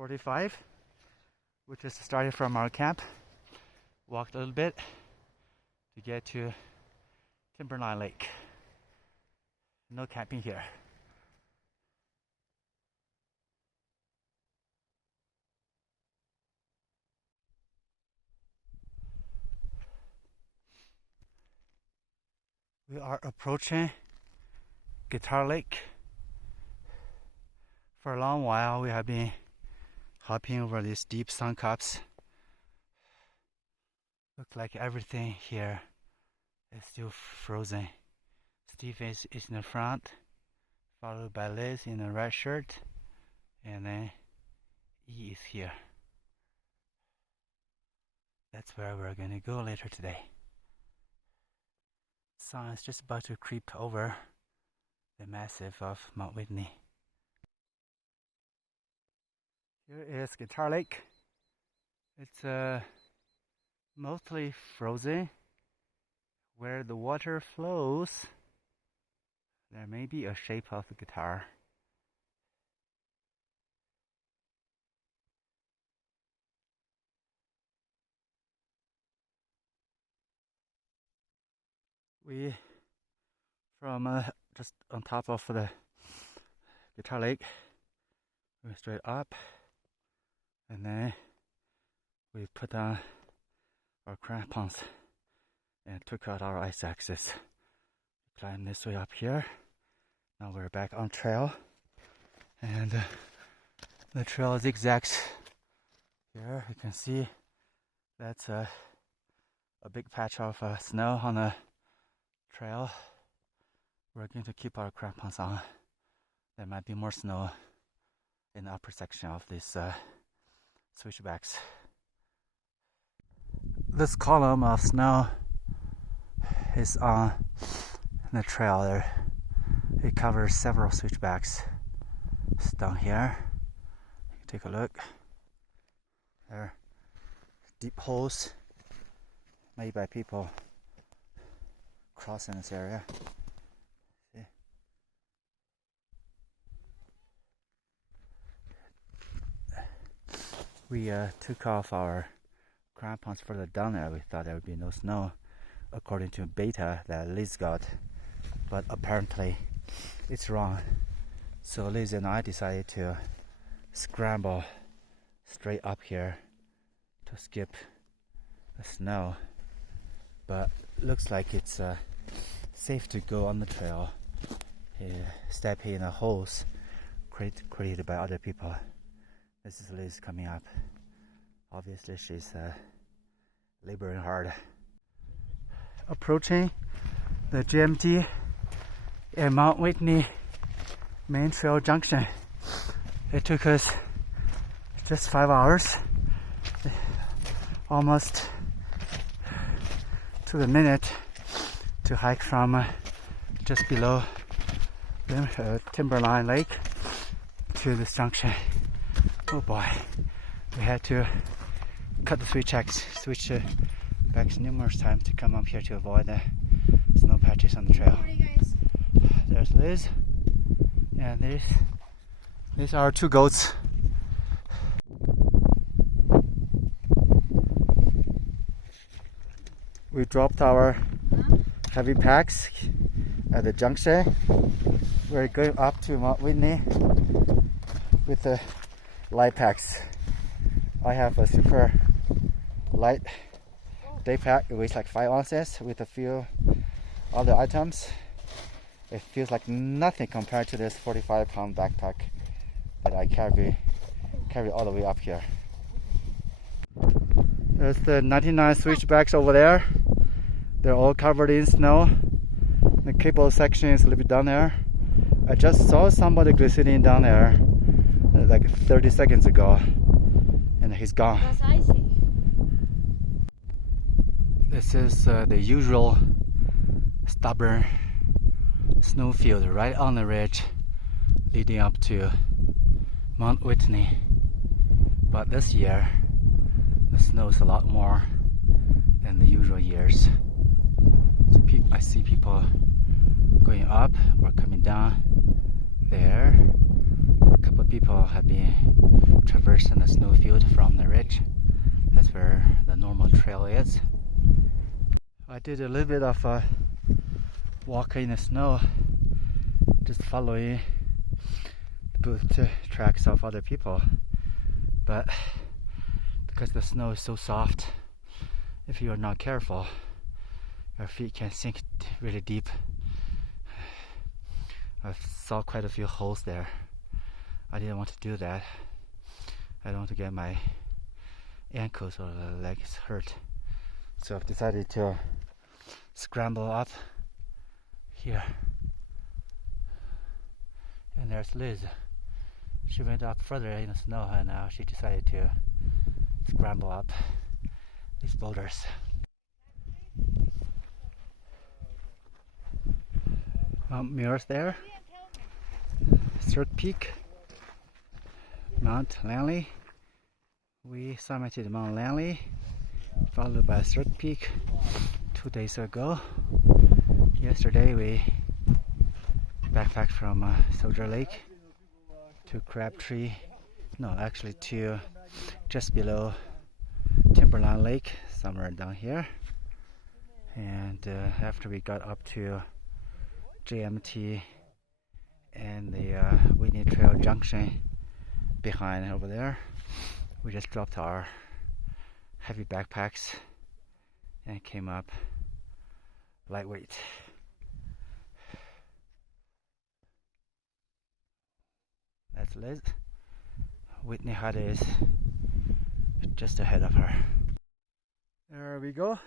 45, which is started from our camp. Walked a little bit to get to Timberline Lake. No camping here. We are approaching Guitar Lake. For a long while we have been hopping over these deep sun cups. Looks like everything here is still frozen. Steve is in the front, followed by Liz in a red shirt, and then E is here. That's where we're going to go later today. Sun is just about to creep over the massif of Mount Whitney. Here is Guitar Lake. It's mostly frozen. Where the water flows, there may be a shape of the guitar. We, from just on top of the Guitar Lake, we straight up, and then we put on our crampons and took out our ice axes. Climbed this way up here. Now we're back on trail, and the trail zigzags here. You can see that's a big patch of snow on the trail. We're going to keep our crampons on. There might be more snow in the upper section of these switchbacks. This column of snow is on the trail there. It covers several switchbacks. It's down here. You can take a look. There are deep holes made by people crossing this area. See? We took off our crampons further down there. We thought there would be no snow, according to beta that Liz got, but apparently it's wrong. So Liz and I decided to scramble straight up here to skip the snow, but looks like it's safe to go on the trail, stepping in the holes created by other people. This is Liz coming up. Obviously she's laboring hard. Approaching the GMT and Mount Whitney main trail junction. It took us just 5 hours, almost to the minute, to hike from just below Timberline Lake to this junction. Oh boy, we had to cut the switch backs numerous times to come up here to avoid the snow patches on the trail. There's Liz, and these are our two goats. We dropped our heavy packs at the junction. We're going up to Mount Whitney with the light packs. I have a super light day pack. It weighs like 5 ounces with a few other items. It feels like nothing compared to this 45-pound backpack that I carry all the way up here. There's the 99 switchbacks over there. They're all covered in snow. The cable section is a little bit down there. I just saw somebody glistening down there like 30 seconds ago, and he's gone. That's icy. This is the usual stubborn snowfield right on the ridge leading up to Mount Whitney. But this year the snow is a lot more than the usual years. So I see people going up or coming down there. couple of people have been traversing the snowfield from the ridge. That's where the normal trail is. I did a little bit of walking in the snow, just following the boot tracks of other people. But because the snow is so soft, if you are not careful, your feet can sink really deep. I saw quite a few holes there. I didn't want to do that. I don't want to get my ankles or legs hurt. So I've decided to scramble up here. And there's Liz. She went up further in the snow and now she decided to scramble up these boulders. Mount Muir's there. Cirque Peak. Mount Langley. We summited Mount Langley, followed by Cirque Peak 2 days ago. Yesterday we backpacked from Soldier Lake to Crabtree. No, actually to just below Timberline Lake, somewhere down here. And after we got up to JMT and the Whitney Trail Junction behind over there, we just dropped our heavy backpacks and came up lightweight. That's Liz. Whitney Hut is just ahead of her. There we go.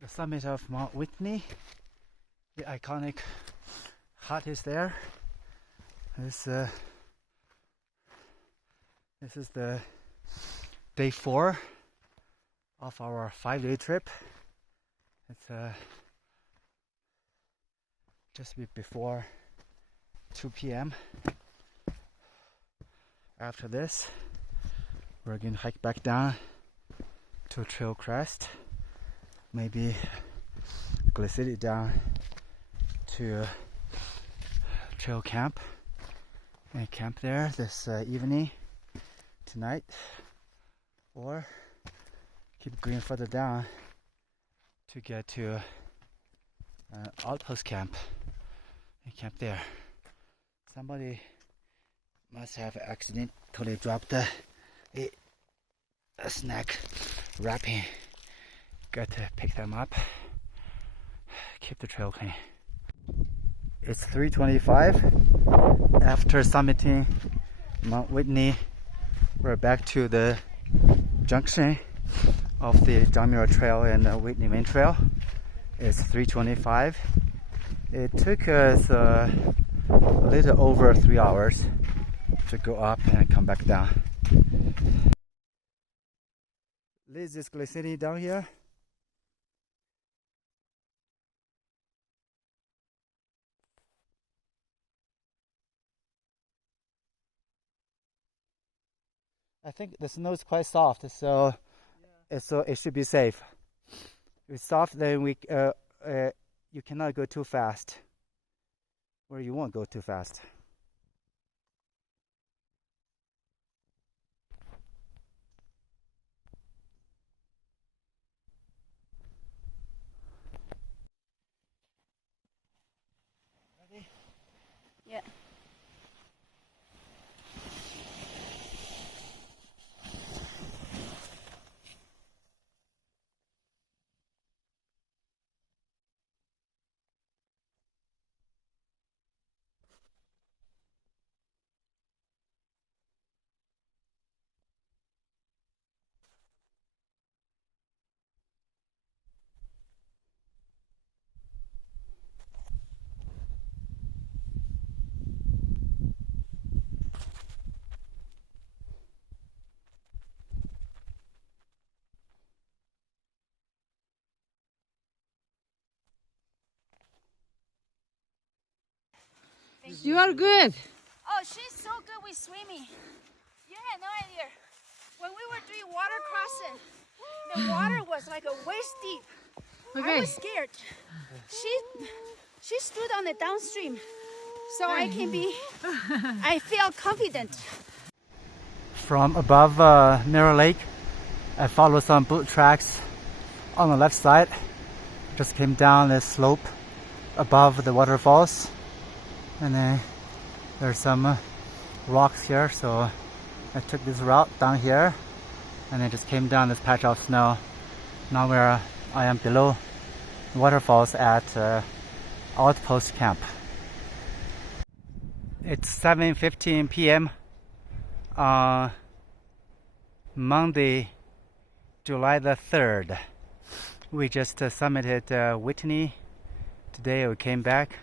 The summit of Mount Whitney. The iconic hut is there. This is the day 4 of our 5-day trip. It's just before 2 p.m. After this, we're going to hike back down to Trail Crest, maybe Gliscity down to Trail Camp and camp there this evening, tonight, or keep going further down to get to Outpost Camp and camp there. Somebody must have accidentally dropped a snack wrapping. Got to pick them up. Keep the trail clean. It's 3:25. After summiting Mount Whitney, we're back to the junction of the John Muir Trail and the Whitney Main Trail. It's 3:25. It took us a little over 3 hours to go up and come back down. Liz is glistening down here. I think the snow is quite soft, so it should be safe. If it's soft, then you cannot go too fast, or you won't go too fast. Ready? Yeah. You are good. Oh, she's so good with swimming. You had no idea. When we were doing water crossing, the water was like a waist deep. Okay. I was scared. She stood on the downstream so I can be, I feel confident. From above Mirror Lake, I followed some boot tracks on the left side. Just came down this slope above the waterfalls, and then there's some rocks here, so I took this route down here and then just came down this patch of snow. Now where I am below the waterfalls at Outpost Camp. It's 7:15 p.m. on Monday, July the 3rd. We just summited Whitney. Today we came back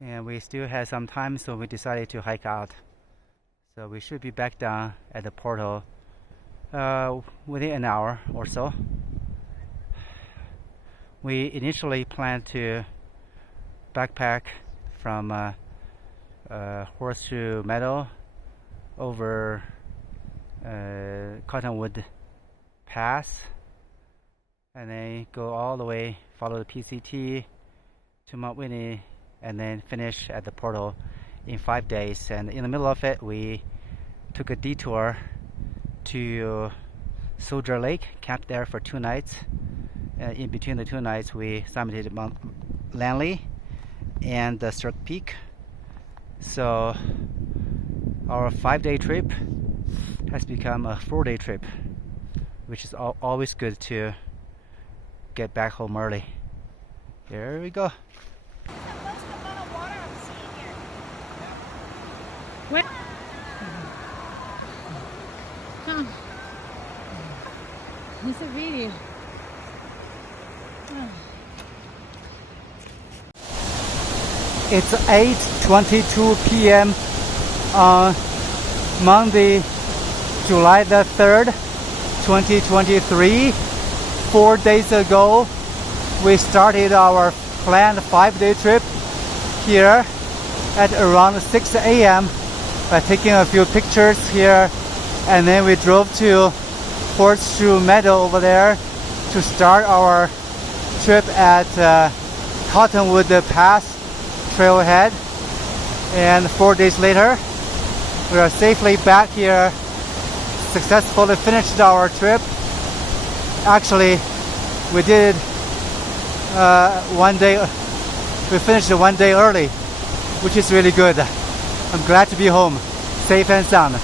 and we still had some time, so we decided to hike out. So we should be back down at the portal within an hour or so. We initially planned to backpack from Horseshoe Meadow over Cottonwood Pass, and then go all the way, follow the PCT to Mount Whitney, and then finish at the portal in 5 days. And in the middle of it, we took a detour to Soldier Lake, camped there for 2 nights. In between the 2 nights, we summited Mount Langley and the Cirque Peak. So our 5-day trip has become a 4-day trip, which is always good to get back home early. Here we go. The most amount of water I'm seeing here. Where? Come. It's a video. It's 8:22 p.m. on Monday, July the 3rd, 2023. 4 days ago, we started our planned 5-day trip here at around 6 a.m. by taking a few pictures here, and then we drove to Horseshoe Meadow over there to start our trip at Cottonwood Pass trailhead. And 4 days later, we are safely back here, successfully finished our trip. Actually, we did we finished it 1 day early, which is really good. I'm glad to be home, safe and sound.